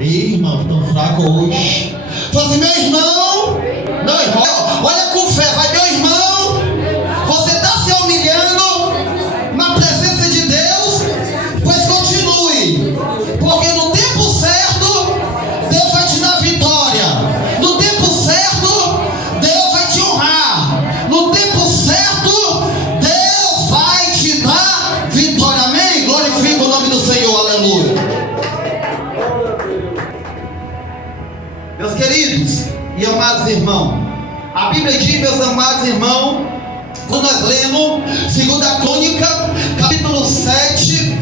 Ih, irmão, tão fraco hoje. Fala assim, meu irmão, olha com fé, vai, meu irmão, você está se humilhando na presença de Deus, pois continue, porque no tempo certo, Deus vai te dar vitória, no tempo certo, Deus vai te honrar, no tempo certo, Deus vai te dar vitória, amém? Glorifica o nome do Senhor, aleluia. Meus queridos e amados irmãos, a Bíblia diz, meus amados irmãos, quando nós lemos 2 Crônica, capítulo 7,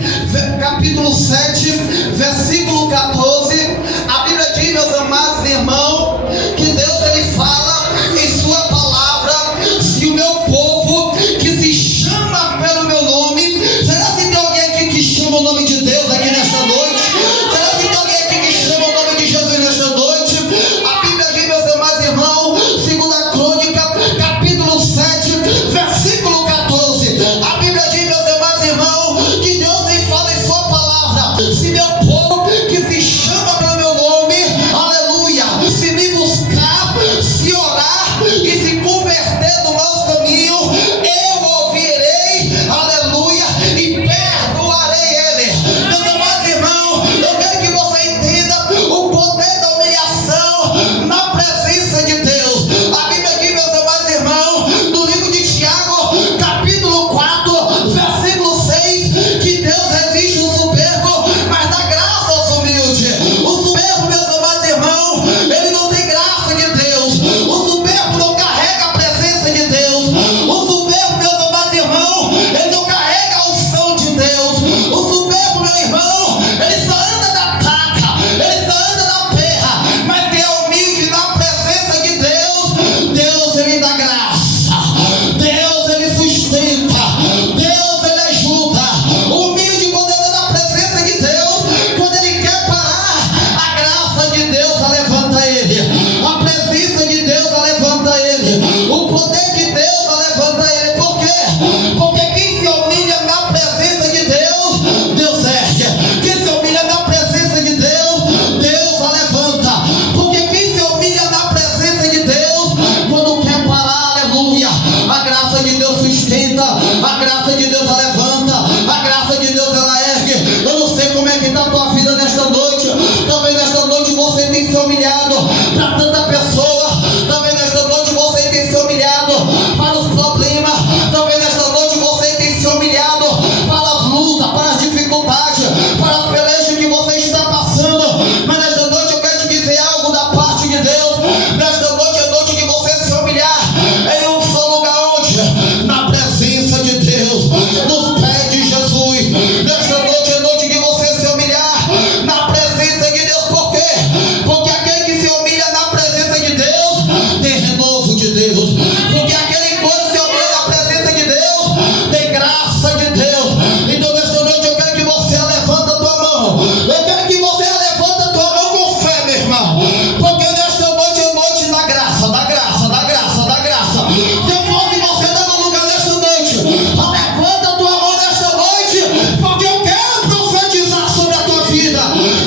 versículo 14, a Bíblia diz, meus amados irmãos, que Deus ele fala em sua palavra, se o meu povo que se chama pelo meu nome, será que tem alguém aqui que chama o nome de Deus aqui nesta noite? Será que tem alguém aqui que chama o nome de Jesus nesta noite? A Bíblia diz, meus amados irmãos, 2 Crônica, capítulo 7, versículo 14. A Bíblia diz, meus amados irmãos, que Deus lhe fala em sua palavra: se meu povo que se chama pelo meu nome, aleluia, se me buscar, se orar e se converter do mau caminho, eu ouvirei, aleluia, e perdoarei ele. Meus amados irmãos, eu quero que você entenda o poder da humilhação na presença de Deus. A Bíblia diz, meus amados irmãos, no livro de Tiago, capítulo 4, versículo 6, que Deus resiste o soberbo, mas dá graça aos humildes. O soberbo, meus amados irmãos, ele não tem graça de Deus. O soberbo não carrega a presença de Deus. O soberbo, meus amados irmãos, ele não carrega a unção de Deus. O soberbo, meu irmão, ele só anda na taca, ele só anda na terra. Mas quem é humilde na presença de Deus, Deus ele dá graça, Deus ele sustenta, Deus ele ajuda. O humilde, quando anda na presença de Deus, quando ele quer parar, a graça de Deus levanta ele, a presença de Deus levanta ele, o poder de Deus levanta ele. Por quê? Porque quem se humilha na presença de Deus, Deus ergue. Quem se humilha na presença de Deus, Deus a levanta. Porque quem se humilha na presença de Deus, quando quer parar, aleluia, a graça de Deus sustenta, a graça de Deus a levanta, a graça de Deus ela ergue. Eu não sei como é que está a tua vida nesta noite. Talvez nesta noite você tenha se humilhado para tanta pessoa. Talvez nesta noite você tenha se humilhado para os problemas. Talvez nesta noite você tenha se humilhado para as lutas, para as dificuldades, para as pelejas que você está passando. Mas nesta noite eu quero te dizer algo da parte de Deus. Nesta noite é noite de você se humilhar em um só lugar, onde? Na presença de Deus, nos pés de Jesus. Nesta noite é noite de você se humilhar na presença de Deus. Por quê? Porque aquele que se humilha na presença de Deus tem renovo de Deus. Porque aquele que quando se humilha na presença de Deus tem graça de Deus. Então nesta noite eu quero que você levanta a tua mão. Eu quero que você levanta a tua mão com fé, meu irmão. Porque nesta noite é noite da graça, da graça, da graça, da graça. Se eu fosse você dava lugar nesta noite, levanta a tua mão nesta noite, porque eu quero profetizar sobre a tua vida.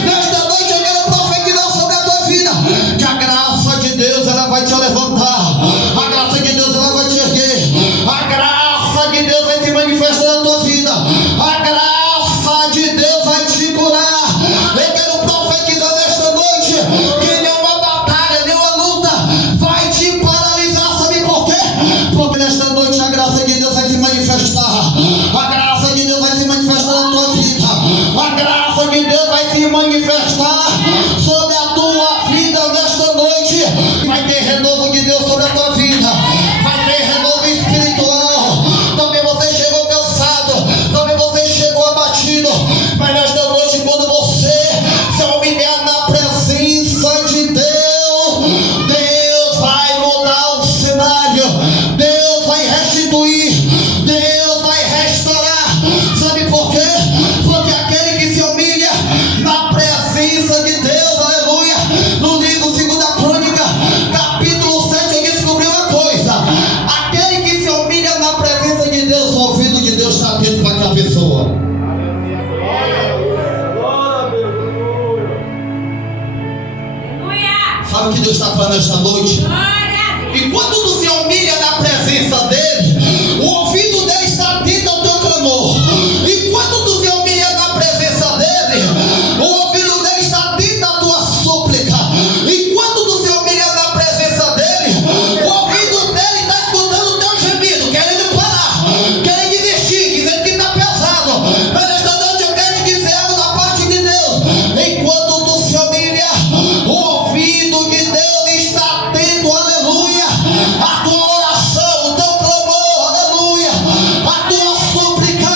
Nesta noite eu quero profetizar sobre a tua vida, que a graça de Deus ela vai te levantar, a graça de Deus ela vai te erguer, a graça de Deus vai se manifestar na tua vida, a graça de Deus vai te curar. Eu quero profetizar nesta noite que nenhuma batalha, nenhuma luta vai te paralisar. Sabe por quê? Porque nesta noite a graça de Deus vai se manifestar, a graça de Deus vai se manifestar na tua vida, a graça de Deus vai se manifestar sobre a tua vida nesta noite. Vai ter renovo de Deus sobre a tua vida, vai ter renovo espiritual. Talvez você chegou cansado, talvez você chegou abatido, mas nesta noite, quando você se humilhar na presença de Deus, Deus vai mudar o cenário, Deus vai restituir, Deus vai restaurar. Sabe por quê? Porque aquele que se humilha na presença de Deus, aleluia, no livro 2 Crônica, capítulo 7, eu descobri uma coisa: aquele que se humilha na presença de Deus, o ouvido de Deus está dentro daquela pessoa. que Deus está falando esta noite. E quando tu se humilha na presença dele, o ouvido dele está atento ao teu clamor. E quando tu se humilha na presença dele, o ouvido dele está atento à tua súplica. E quando tu se humilha na presença dele, o ouvido dele está escutando o teu gemido, querendo parar, querendo desistir, dizendo que está pesado. Mas esta noite eu quero te dizer algo da parte de Deus. Enquanto tu se humilha, o ouvido de Deus está atento, aleluia, a tua oração, o teu clamor, aleluia, a tua súplica.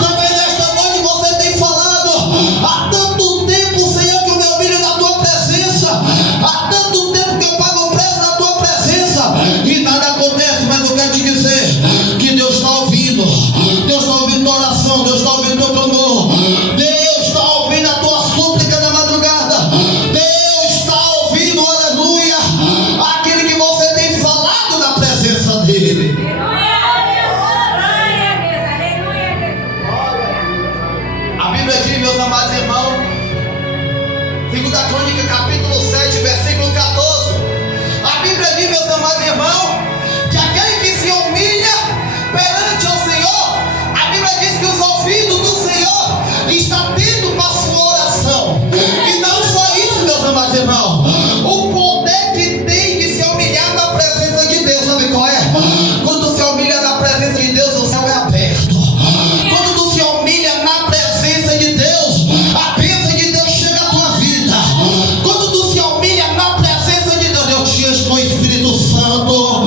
Talvez nesta noite você tenha falado: há tanto tempo, Senhor, que eu me humilho na tua presença, há tanto tempo que eu pago o preço na tua presença e nada acontece. Mas eu quero te dizer que Deus está ouvindo, Deus está ouvindo tua oração, Deus está ouvindo teu clamor, Deus está ouvindo a tua súplica na madrugada, Deus está ouvindo, aleluia, aquele que você tem falado na presença dele. A Bíblia diz, meus amados irmãos, 2 Crônica, capítulo 7, versículo 14. A Bíblia diz, meus amados irmãos, que aquele que se humilha perante o Senhor, a Bíblia diz que os ouvidos do Senhor estão atentos para a sua oração. E não só isso, meus amados irmãos, o poder que tem de se humilhar na presença de Deus, sabe qual é? Quando se humilha na presença de Deus, o céu é aberto. Quando tu se humilha na presença de Deus, a bênção de Deus chega à tua vida. Quando tu se humilha na presença de Deus, Deus te enche com o Espírito Santo,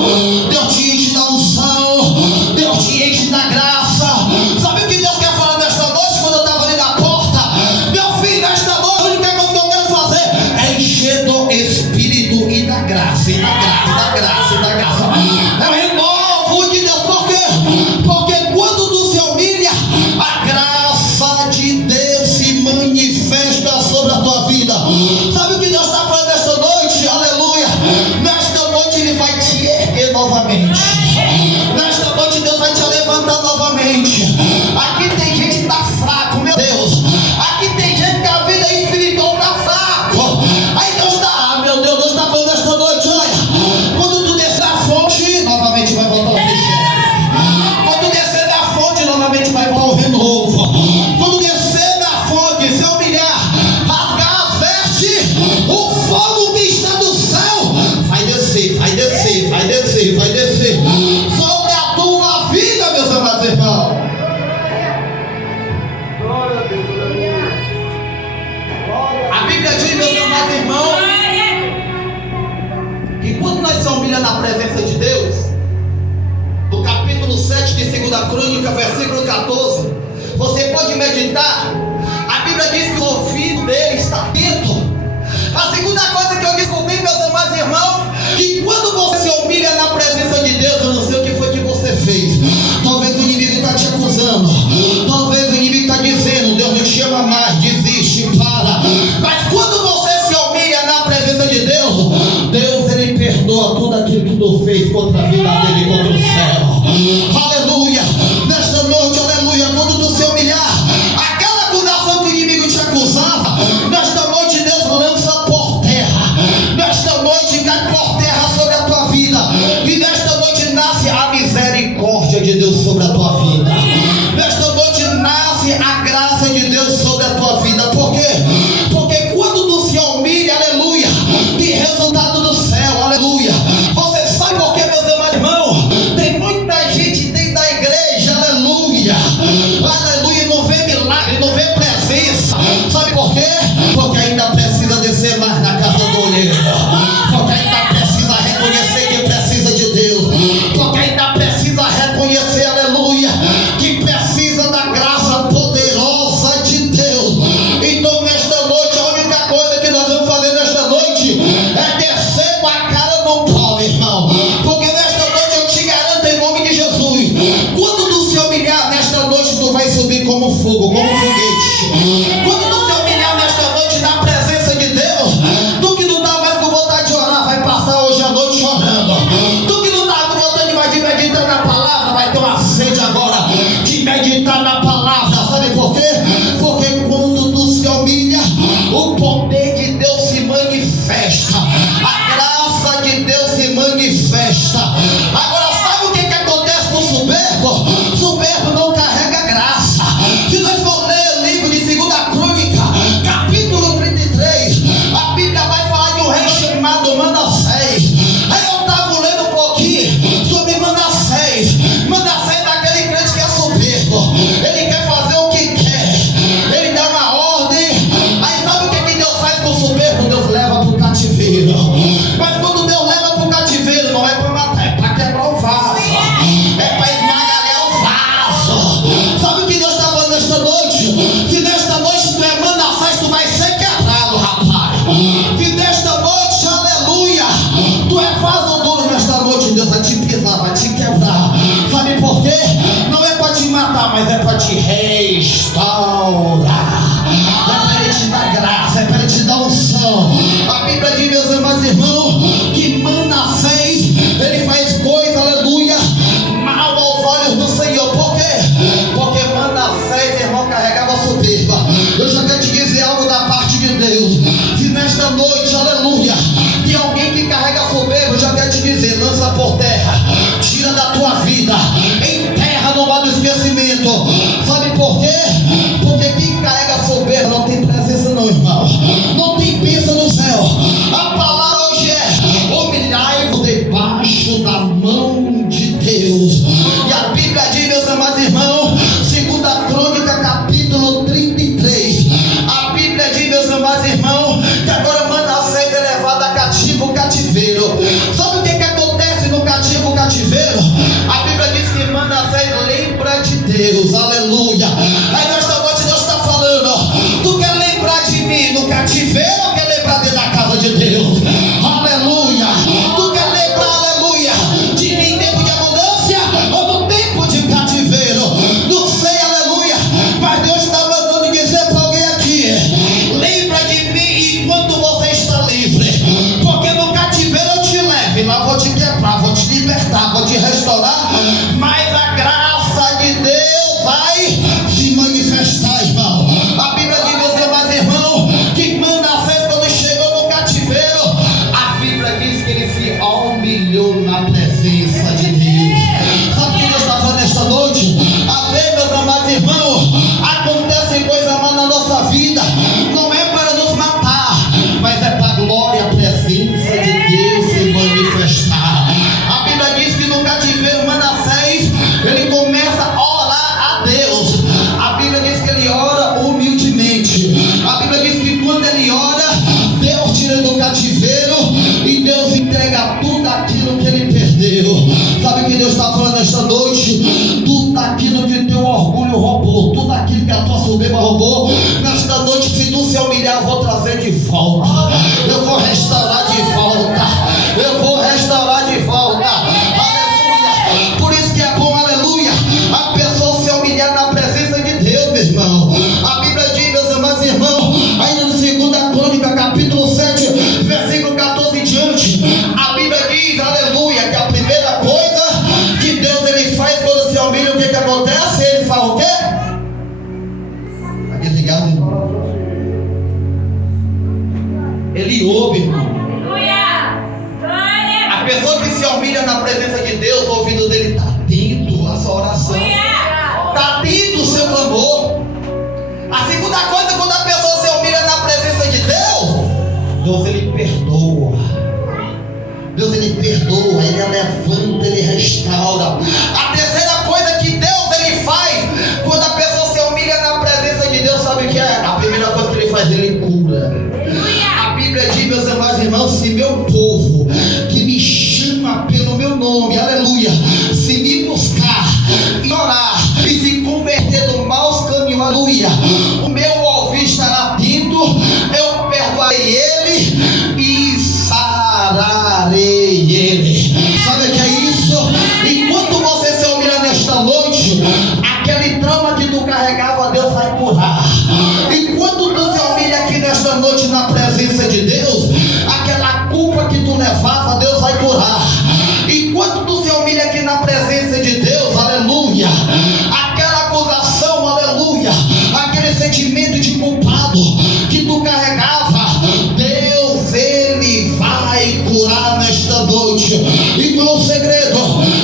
Deus te enche da unção, Deus te enche da graça. Sabe o que Deus quer falar nesta noite? Quando eu estava ali na porta, meu filho, nesta noite, a única coisa que eu quero fazer é encher do Espírito e da graça, e da graça, e da graça, e da graça. É o renovo de Deus. Por quê? Porque quando tu se humilha, a graça de Deus se manifesta sobre a tua vida. Sabe o que Deus está falando nesta noite? Aleluia. Nesta noite Ele vai te erguer novamente. Nesta noite Deus vai te levantar novamente. Aqui tem gente que está fraco, meu Deus. Aqui tem gente que a vida espiritual está fraco. Aí Deus está, meu Deus, Deus está falando nesta noite, olha, quando tu descer da fonte, novamente vai voltar o refrigério. Quando descer da fonte, novamente vai voltar o renovo. Quando descer da fonte, se humilhar, rasgar as vestes, o fogo que está do céu vai descer, vai descer, vai descer, vai descer sobre a tua vida, meus amados irmãos. A Bíblia diz, meus amados irmãos, que quando nós se humilhamos na presença de Deus, no capítulo 7 de 2 Crônica, versículo 14, você pode meditar. A Bíblia diz que o ouvido dele está atento. A segunda coisa que eu descobri, meus amados irmãos, que quando você se humilha na presença de Deus, eu não sei o que foi que você fez. Talvez o inimigo está te acusando, talvez o inimigo está dizendo: Deus não te ama mais, desiste, para. Mas quando você se humilha na presença de Deus, Deus, Ele perdoa tudo aquilo que tu fez contra a vida dele, contra o céu. Aleluia. Nesta noite, aleluia, quando tu se humilhar, aquela acusação que o inimigo te acusava, nesta noite Deus lança por terra. Nesta noite cai por terra sobre a tua vida. E nesta noite nasce a misericórdia de Deus sobre a tua vida. Nesta noite nasce a graça de Deus sobre a tua vida. Por quê? Porque quando tu se humilha, aleluia, tem resultado do céu, aleluia. Você sabe por quê, meus amados irmãos? Tem muita gente dentro da igreja, aleluia, aleluia, não vê milagre, não vê presença. Sabe por quê? Porque ainda precisa descer mais na casa do olheiro. Porque ainda precisa reconhecer que precisa de Deus. Porque ainda precisa reconhecer, aleluia, que precisa da graça poderosa de Deus. Então nesta noite, a única coisa que nós vamos fazer nesta noite é descer com a cara no pau, irmão. Porque nesta noite eu te garanto, em nome de Jesus, quando tu se humilhar nesta noite, tu vai subir como fogo, como foguete. Quando tu se humilhar nesta noite na presença de Deus, tu que não está mais com vontade de orar, vai passar hoje a noite chorando. Tu que não está com vontade de meditar na palavra, vai ter uma sede agora de meditar na palavra. Sabe por quê? Porque quando tu se humilha, o poder de Deus se manifesta. A Se nesta noite tu é Manassés, tu vai ser quebrado, rapaz. Se nesta noite, aleluia, tu é vaso duro, nesta noite Deus vai te pisar, vai te quebrar. Sabe por quê? Não é para te matar, mas é para te restaurar. É para Ele te dar graça, é para Ele te dar unção. A Bíblia diz, meus amados irmãos, que Manassés, ele faz coisa, aleluia, mal aos olhos do Senhor. Por quê? Porque Manassés, irmão, carregava soberba. Eu já quero te dizer algo da parte de Deus. Se nesta noite, aleluia, tem alguém que carrega soberba, eu já quero te dizer, lança por terra, tira da tua vida, enterra no mar do esquecimento. Sabe por quê? Porque quem carrega soberba não tem presença não, irmão. Não tem bênção no céu. A palavra hoje é: humilhai-vos debaixo da mão de Deus. E a Bíblia diz, meus amados irmãos, 2 Crônica, capítulo 33. A Bíblia diz, meus amados irmãos, que agora Manassés é levado a cativo, cativeiro. Sabe o que acontece no cativo, cativeiro? A Bíblia diz que Manassés lembra de Deus, aleluia. Aí nesta noite Deus está falando: tu quer lembrar de mim no cativeiro ou quer lembrar dentro da casa de Deus? Aleluia. Tu quer lembrar, aleluia, de mim em tempo de abundância ou no tempo de cativeiro? Não sei, aleluia, mas Deus está mandando dizer para alguém aqui: lembra de mim enquanto você está livre, porque no cativeiro eu te levo e lá vou te quebrar, vou te libertar, vou te restaurar, mas a graça de Deus vai se manifestar, irmão. A Bíblia diz, meus amados irmãos, que Manassés, quando chegou no cativeiro, a Bíblia diz que ele se humilhou na presença de Deus. Sabe o que Deus está falando nesta noite? A ver, meus amados irmãos, acontecem coisas má na nossa vida, não é para nos matar, mas é para a glória, a presença de Deus se manifestar. A Bíblia diz que no cativeiro Manassés, ele começa a orar a Deus. A Bíblia diz que ele ora humildemente. A Bíblia diz que quando ele ora, Deus tira do cativeiro e Deus entrega tudo aquilo que ele perdeu. Sabe o que Deus está falando nesta noite? Tudo aquilo que teu orgulho roubou, tudo aquilo que a tua soberba roubou, nesta noite, se tu se humilhar, eu vou trazer de volta. Eu vou restaurar de volta. Eu vou restaurar de volta. Aleluia. Por isso que é bom, aleluia, a pessoa se humilhar na presença de Deus, meu irmão. A Bíblia diz, meus amados irmãos, ainda no 2 Crônica, capítulo 7, versículo 14 em diante, a Bíblia diz, aleluia, que a primeira coisa que Deus ele faz quando se humilha, o que que acontece? Ele fala o quê? Tá desligado, irmão? Ele ouve, irmão. A pessoa que se humilha na presença de Deus, o ouvido dele está atento à sua oração, está atento ao seu clamor. A segunda coisa, quando a pessoa se humilha na presença de Deus, Deus ele perdoa. Deus ele perdoa, ele levanta, ele restaura. A terceira coisa que Deus ele faz quando a pessoa se humilha na presença de Deus, sabe o que é? A primeira coisa que ele faz, ele cura. A Bíblia diz, meus amados irmãos, se meu povo que me chama pelo meu nome, aleluia, se me buscar e orar e se converter do maus caminhos, aleluia, o meu ouvir estará atento, eu perdoarei ele e sararei ele. Sabe o que é isso? Enquanto você se humilha nesta noite, aquele trauma que tu carregava, Deus vai curar. Enquanto tu se humilha aqui nesta noite na presença de Deus, aquela culpa que tu levava, Deus vai curar. Enquanto tu se humilha aqui na presença de Deus, aleluia, aquela acusação, aleluia, aquele sentimento de culpado que tu carregava, Deus ele vai curar nesta noite. E qual o segredo?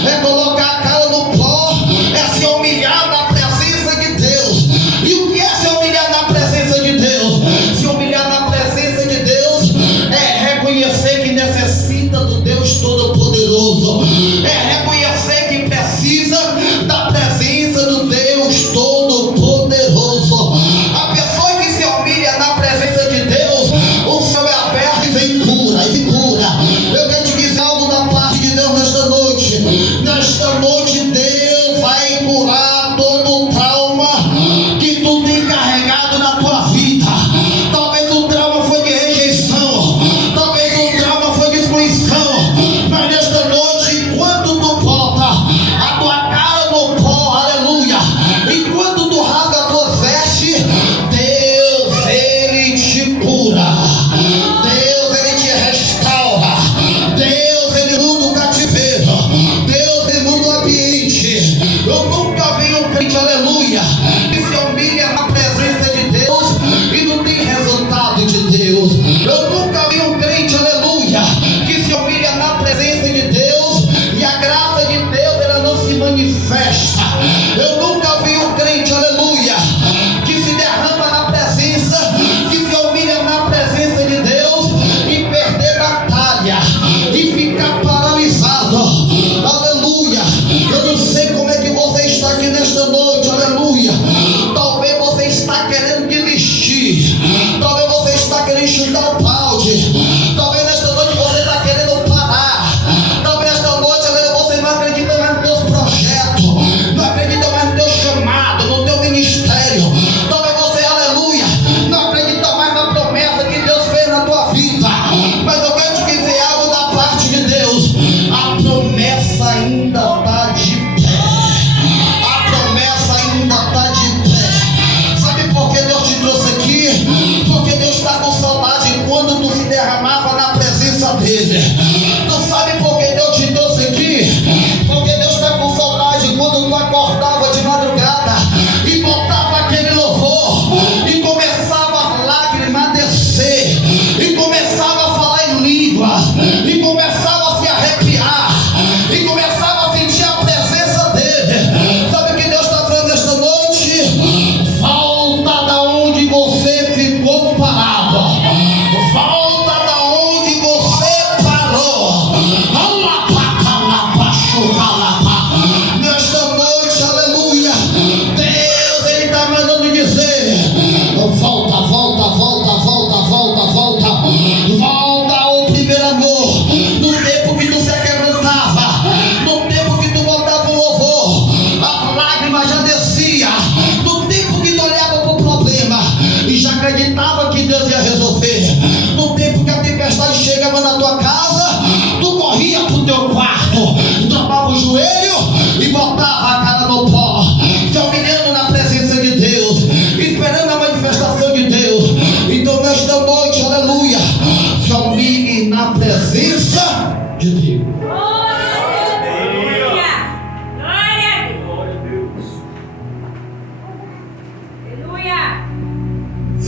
É colocar a cara no pó, é se humilhar na presença de Deus. E o que é se humilhar na presença de Deus? Se humilhar na presença de Deus é reconhecer que necessita do Deus Todo-Poderoso, é reconhecer que precisa da presença do Deus Todo-Poderoso. A pessoa que se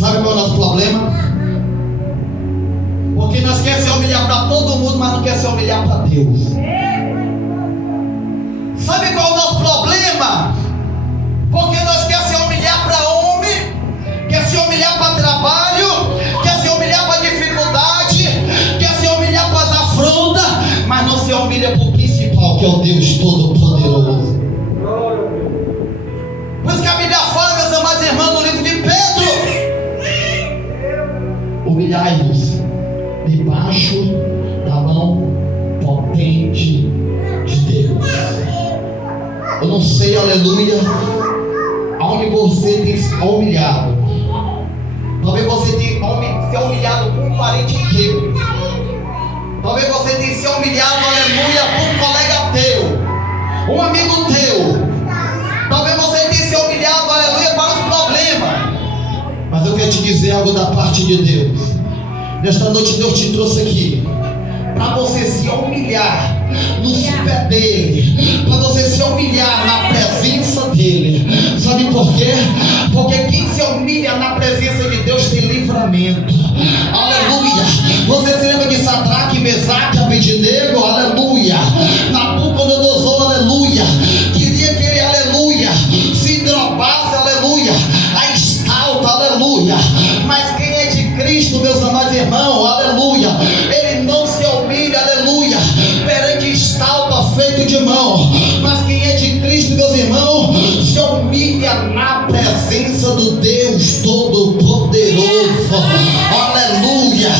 Sabe qual é o nosso problema? Porque nós queremos se humilhar para todo mundo, mas não quer se humilhar para Deus. Sabe qual é o nosso problema? Porque nós queremos se humilhar para homem, quer se humilhar para trabalho, quer se humilhar para dificuldade, quer se humilhar para as afrontas, mas não se humilha para o principal, que é o Deus Todo-Poderoso. Por isso que a Bíblia fala, meus amados irmãos, no livro de Pedro: humilhai-vos debaixo da mão potente de Deus. Eu não sei, aleluia, aonde você tem se humilhado. Talvez você tenha se humilhado com um parente teu. Talvez você tenha se humilhado, aleluia, com um colega teu, um amigo teu. Talvez você tenha se humilhado, aleluia, para os problemas. Mas eu quero te dizer algo da parte de Deus. Nesta noite Deus te trouxe aqui para você se humilhar nos pés dele, para você se humilhar na presença dele. Sabe por quê? Porque quem se humilha na presença de Deus tem livramento. Aleluia. Você se lembra de Sadraque, Mesaque, Abednego? Aleluia. Nabucodonosor, aleluia, queria que ele, aleluia, se drogasse, aleluia, a estalta, aleluia. Mas quem é de Cristo, meus amados irmãos, aleluia, ele não se humilha, aleluia, perante estalta feito de mão. Mas quem é de Cristo, meus irmãos, se humilha na presença do Deus Todo-Poderoso. Aleluia.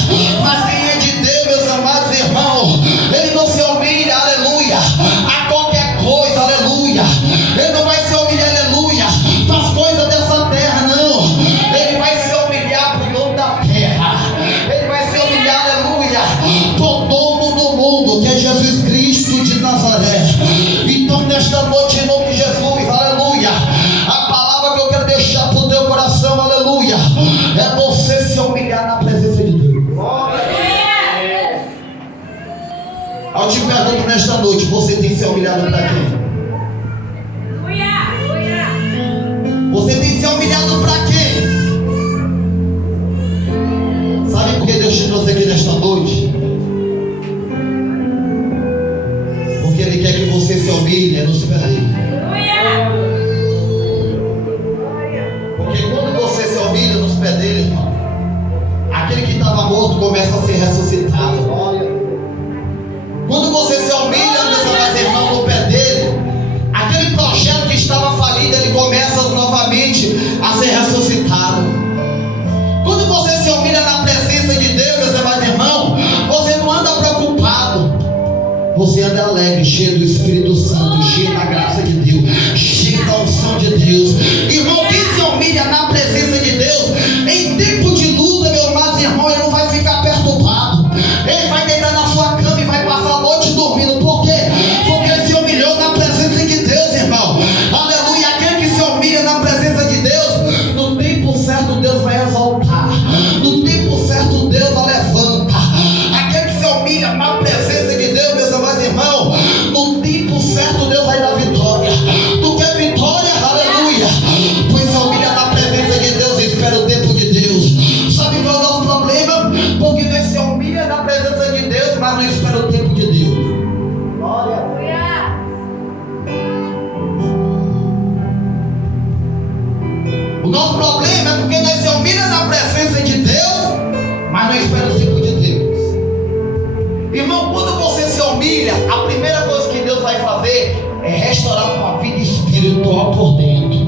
Mas quem é de Deus, meus amados irmãos, ele não se humilha, aleluia, a qualquer coisa, aleluia. Ele não vai se humilhar, aleluia, para as coisas dessa terra, não. Ele vai se humilhar para o dono da terra. Ele vai se humilhar, aleluia, para o dono do mundo, que é Jesus Cristo de Nazaré. Então, nesta noite, em nome de Jesus, aleluia, a palavra que eu quero deixar para o teu coração, aleluia, é você se humilhar na presença de Deus. Eu te pergunto nesta noite: você tem se humilhado para quem? Você tem se humilhado para quem? Sabe por que Deus te trouxe aqui nesta noite? Porque Ele quer que você se humilhe nos pés dele. Porque quando você se humilha nos pés dele, irmão, aquele que estava morto começa a ser ressuscitado. Quando você se humilha, meus amados irmãos, no pé dele, aquele projeto que estava falido, ele começa novamente a ser ressuscitado. Quando você se humilha na presença de Deus, meus amados irmãos, você não anda preocupado. Você anda alegre, cheio do Espírito Santo, cheio da graça de Deus, cheio da unção de Deus. Irmão, quem se humilha na presença de Deus, em tempo de luta, meus amados irmãos, ele não vai ficar perturbado. Ele vai deitar na sua cama e vai passar a noite dormindo. Por quê? Porque ele se humilhou na presença de Deus, irmão. Aleluia. Aquele que se humilha na presença de Deus, no tempo certo Deus vai exaltar, no tempo certo Deus a levanta. Aquele que se humilha na presença de Deus, meus amados irmãos, no tempo certo Deus vai dar vitória. Tu quer vitória? Aleluia. Pois se humilha na presença de Deus e espera o tempo de Deus. Sabe qual é o nosso problema? Porque nós se humilha na presença de Deus, mas não espera o tempo de Deus. Glória. O nosso problema é porque nós se humilha na presença de Deus, mas não espera o tempo de Deus. Irmão, quando você se humilha, a primeira coisa que Deus vai fazer é restaurar uma vida espiritual por dentro.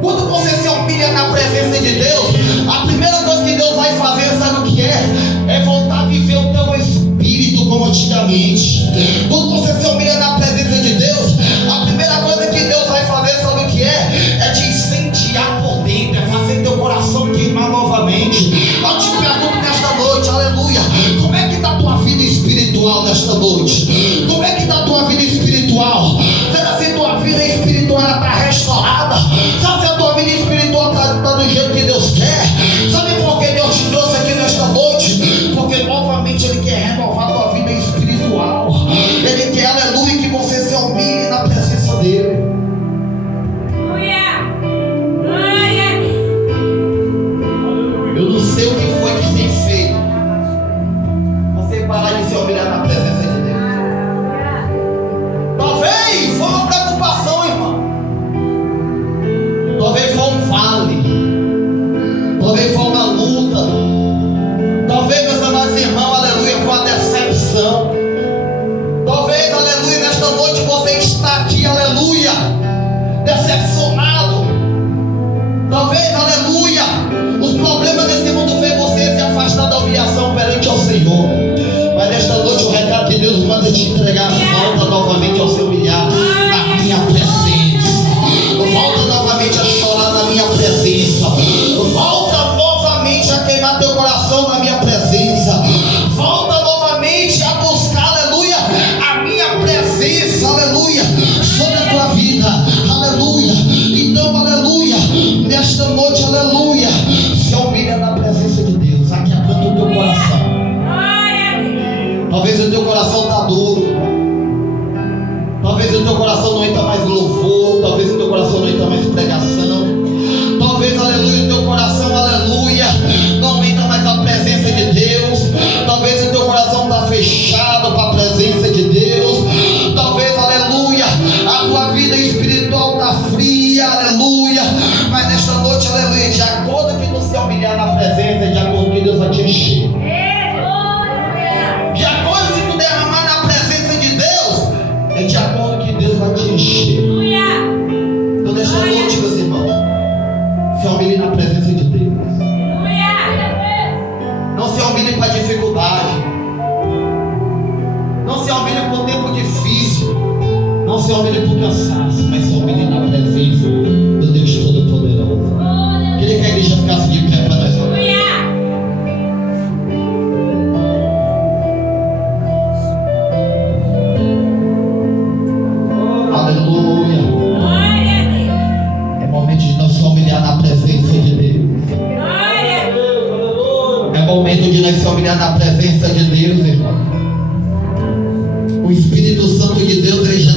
Quando você se humilha na presença de Deus, a primeira coisa que Deus vai fazer, sabe o que é? É voltar a viver o teu espírito como antigamente. Quando você se humilha na presença de Deus, a primeira coisa que Deus vai fazer, sabe o que é? É te incendiar por dentro, é fazer teu coração queimar novamente. Eu te pergunto nesta noite, aleluia, como é que está a tua vida espiritual nesta noite? Como é que está a tua vida espiritual? Será se tua vida espiritual está restaurada? Será se a tua vida espiritual está do jeito que Deus quer? Sabe por que Deus te trouxe aqui nesta noite? Porque novamente Ele quer renovar a tua vida espiritual. Ele quer, aleluia, sei o que foi que tem feito você parar de se humilhar na presença de Deus. Talvez foi uma preocupação, irmão. Talvez foi um vale. Talvez foi uma luta. Talvez, meus amados irmãos, aleluia, foi uma decepção. Talvez, aleluia, nesta noite você está aqui, aleluia, decepcionado. Talvez, aleluia, os problemas desse mundo fez você se afastar da humilhação perante ao Senhor. Mas nesta noite o recado de Deus manda te entregar. Volta novamente ao se humilhar na minha presença. Volta novamente a chorar na minha presença. Volta novamente a queimar teu coração na minha presença. Volta novamente a buscar, aleluia, a minha presença, aleluia, sobre a tua vida, aleluia. Então, aleluia, nesta noite, aleluia, se humilha na presença de Deus. Aquietando o teu coração. Talvez o teu coração está duro. Talvez o teu coração não entra mais louvor. Talvez o teu coração não entra mais pregação. Talvez, aleluia, o teu coração, aleluia, não entra mais a presença de Deus. Talvez o teu coração está fechado para a presença de Deus. Talvez, aleluia, a tua vida espiritual está fria, aleluia. Mas nesta noite, aleluia, de acordo que tu se humilhar na presença, de acordo que Deus vai te encher. De acordo que tu derramar na presença de Deus, é de acordo que Deus vai te encher. Então nesta noite, meus irmãos, se humilhe na presença de Deus. Não se humilhe para dificuldade. Não se humilhe por tempo difícil. Não se humilhe por cansaço. Mas se humilhe na presença do Deus Todo-Poderoso. Queria que a igreja ficasse de pé para nós. Aleluia. É momento de nós se humilhar na presença de Deus. É momento de nós se humilhar na presença de Deus, irmão. O Espírito Santo de Deus, ele já